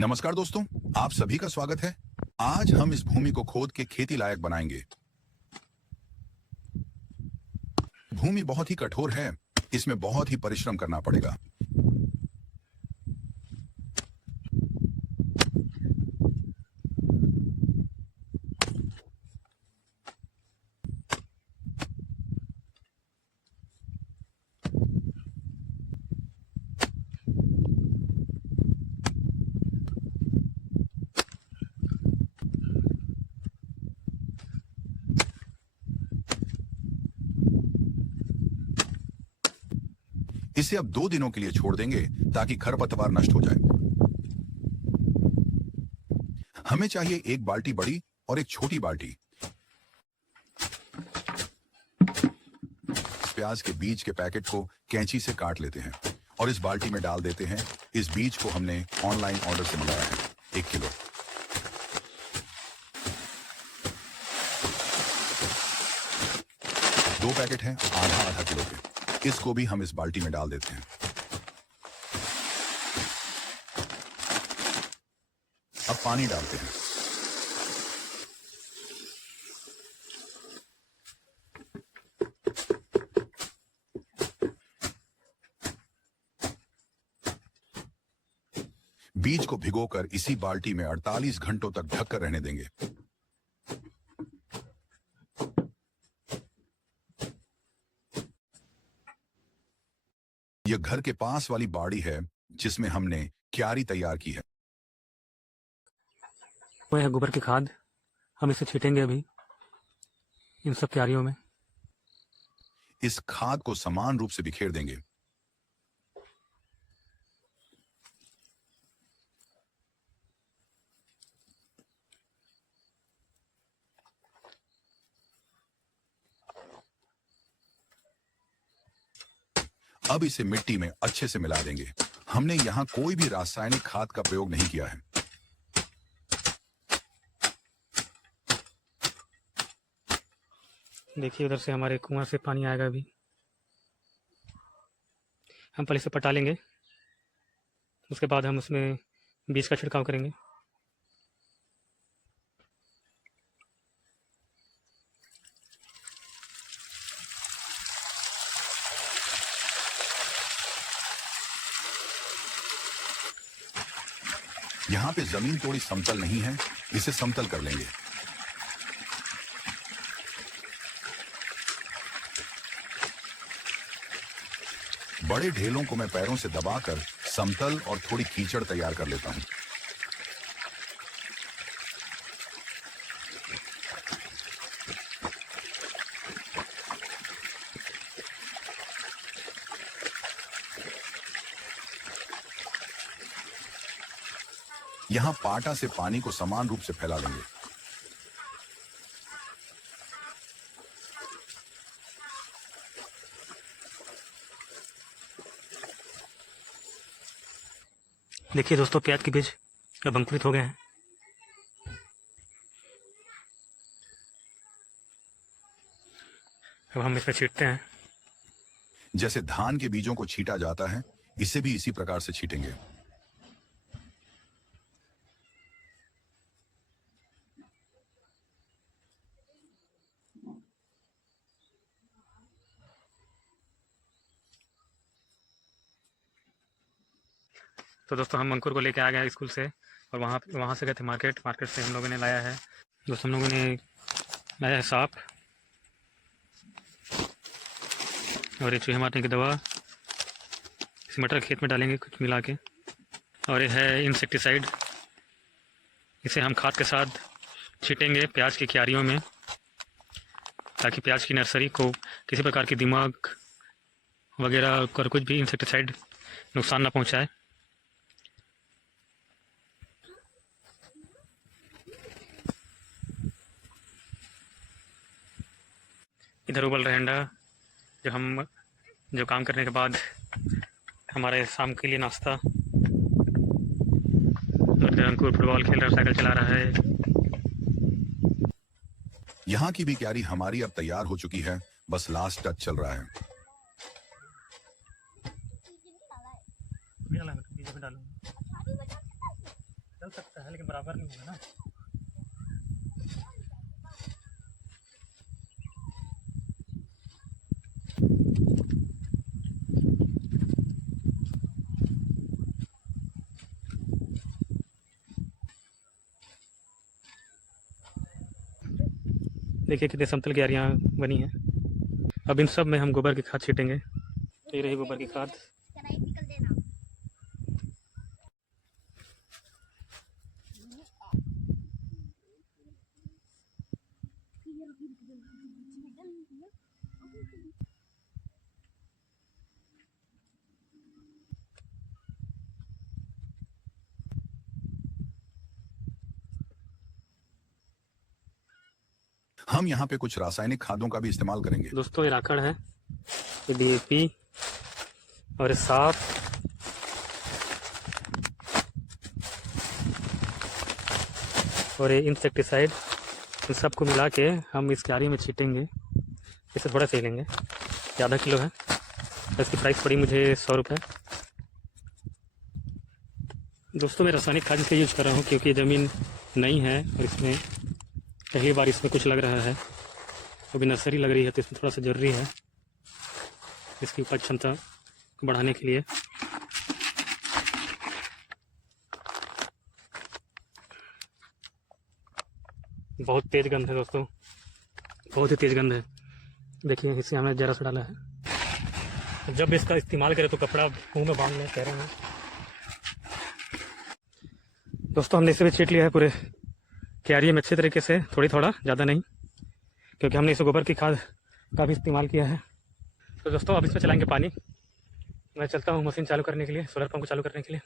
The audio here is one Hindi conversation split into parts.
नमस्कार दोस्तों, आप सभी का स्वागत है। आज हम इस भूमि को खोद के खेती लायक बनाएंगे। भूमि बहुत ही कठोर है, इसमें बहुत ही परिश्रम करना पड़ेगा। इसे अब 2 दिनों के लिए छोड़ देंगे ताकि खरपतवार नष्ट हो जाए। हमें चाहिए एक बाल्टी बड़ी और एक छोटी बाल्टी। प्याज के बीज के पैकेट को कैंची से काट लेते हैं और इस बाल्टी में डाल देते हैं। इस बीज को हमने ऑनलाइन ऑर्डर से मंगाया है, 1 किलो। दो पैकेट हैं आधा आधा किलो के। इसको भी हम इस बाल्टी में डाल देते हैं। अब पानी डालते हैं। बीज को भिगोकर इसी बाल्टी में 48 घंटों तक ढककर रहने देंगे। यह घर के पास वाली बाड़ी है जिसमें हमने क्यारी तैयार की है। वो है गोबर की खाद। हम इसे छीटेंगे अभी इन सब क्यारियों में। इस खाद को समान रूप से बिखेर देंगे। अब इसे मिट्टी में अच्छे से मिला देंगे। हमने यहां कोई भी रासायनिक खाद का प्रयोग नहीं किया है। देखिए उधर से हमारे कुआं से पानी आएगा अभी। हम पहले इसे पटा लेंगे, उसके बाद हम उसमें बीज का छिड़काव करेंगे। यहाँ पे जमीन थोड़ी समतल नहीं है, इसे समतल कर लेंगे। बड़े ढेलों को मैं पैरों से दबाकर समतल और थोड़ी कीचड़ तैयार कर लेता हूँ। यहाँ पाटा से पानी को समान रूप से फैला देंगे। देखिए दोस्तों, प्याज के बीज अब अंकुरित हो गए हैं। अब हम इसमें छीटते हैं। जैसे धान के बीजों को छीटा जाता है, इसे भी इसी प्रकार से छीटेंगे। तो दोस्तों हम अंकुर को लेके आ गए स्कूल से और वहाँ से गए थे मार्केट से हम लोगों ने लाया है। दोस्तों हम लोगों ने लाया है सांप और ये चूहे मारने की दवा। इस मटर खेत में डालेंगे कुछ मिला के। और ये है इंसेक्टिसाइड। इसे हम खाद के साथ छीटेंगे प्याज की क्यारियों में, ताकि प्याज की नर्सरी को किसी प्रकार की दिमाग वगैरह और कुछ भी इंसेक्टिसाइड नुकसान ना पहुंचाए। इधर उबल रहा है अंडा, जो काम करने के बाद हमारे शाम के लिए नाश्ता। और इधर अंकुर फुटबॉल खेल रहा है, साइकिल चला रहा है। यहाँ की भी क्यारी हमारी अब तैयार हो चुकी है, बस लास्ट टच चल रहा है। बराबर नहीं होगा ना। देखिए कितने समतल क्यारियाँ बनी हैं। अब इन सब में हम गोबर की खाद छीटेंगे। तो ये रही गोबर की खाद। हम यहाँ पे कुछ रासायनिक खादों का भी इस्तेमाल करेंगे। दोस्तों ये राखड़ है, ये DAP और ये साफ और ये इंसेक्टिसाइड, इन सबको मिला के हम इस क्यारी में छीटेंगे। इसे थोड़ा सही लेंगे, ये आधा किलो है। इसकी प्राइस पड़ी मुझे 100 रुपये। दोस्तों मैं रासायनिक खाद इसलिए यूज़ कर रहा हूँ क्योंकि ये ज़मीन नई है और इसमें पहली बार इसमें कुछ लग रहा है। अभी नर्सरी लग रही है तो इसमें थोड़ा सा ज़रूरी है इसकी उपज क्षमता को बढ़ाने के लिए। बहुत तेज़ गंध है दोस्तों, बहुत ही तेज़ गंध है। देखिए इसे हमने ज़रा सा डाला है। जब इसका इस्तेमाल करें तो कपड़ा मुंह में बांध लें, कह रहे हैं। दोस्तों हमने इसे भी छीट लिया है पूरे क्यारी में अच्छे तरीके से, थोड़ा ज़्यादा नहीं, क्योंकि हमने इसे गोबर की खाद का भी इस्तेमाल किया है। तो दोस्तों अब इसमें चलाएंगे पानी। मैं चलता हूँ मशीन चालू करने के लिए, सोलर पंप को चालू करने के लिए।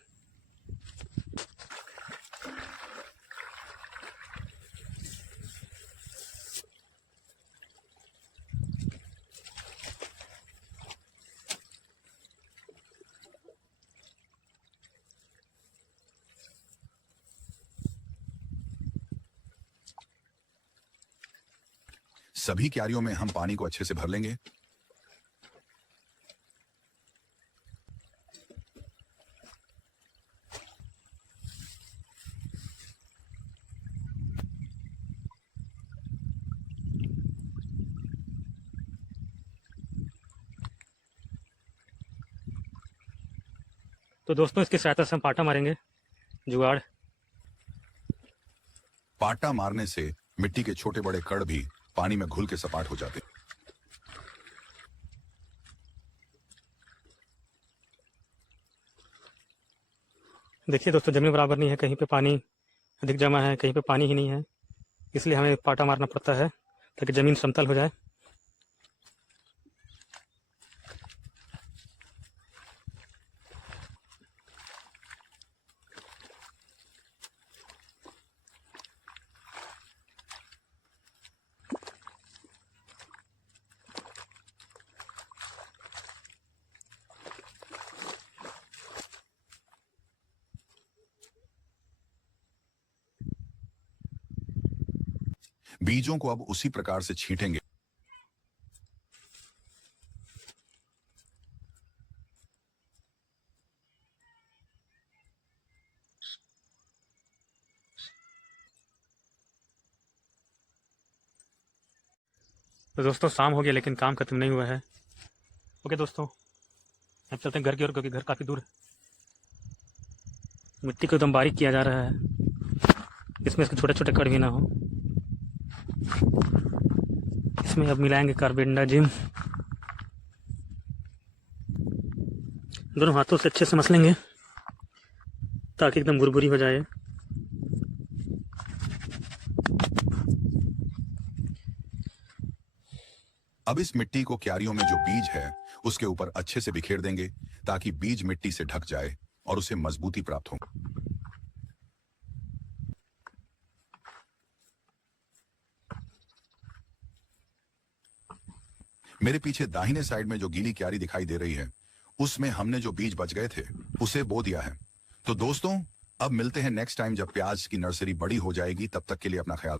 सभी क्यारियों में हम पानी को अच्छे से भर लेंगे। तो दोस्तों इसकी सहायता से हम पाटा मारेंगे, जुगाड़। पाटा मारने से मिट्टी के छोटे बड़े कण भी पानी में घुल के सपाट हो जाते हैं। देखिए दोस्तों ज़मीन बराबर नहीं है, कहीं पे पानी अधिक जमा है, कहीं पे पानी ही नहीं है, इसलिए हमें पाटा मारना पड़ता है ताकि ज़मीन समतल हो जाए। बीजों को अब उसी प्रकार से छींटेंगे। तो दोस्तों शाम हो गया लेकिन काम खत्म नहीं हुआ है। ओके दोस्तों अब चलते हैं घर की ओर, क्योंकि घर काफ़ी दूर है। मिट्टी को एकदम बारीक किया जा रहा है, इसमें इसके छोटे छोटे कण भी ना हो। इसमें अब मिलाएंगे कार्बेंडाजिम, दोनों हाथों से अच्छे से मसलेंगे ताकि एकदम भुरभुरी हो जाए। अब इस मिट्टी को क्यारियों में जो बीज है उसके ऊपर अच्छे से बिखेर देंगे ताकि बीज मिट्टी से ढक जाए और उसे मजबूती प्राप्त हो। मेरे पीछे दाहिने साइड में जो गीली क्यारी दिखाई दे रही है उसमें हमने जो बीज बच गए थे उसे बो दिया है। तो दोस्तों अब मिलते हैं नेक्स्ट टाइम जब प्याज की नर्सरी बड़ी हो जाएगी। तब तक के लिए अपना ख्याल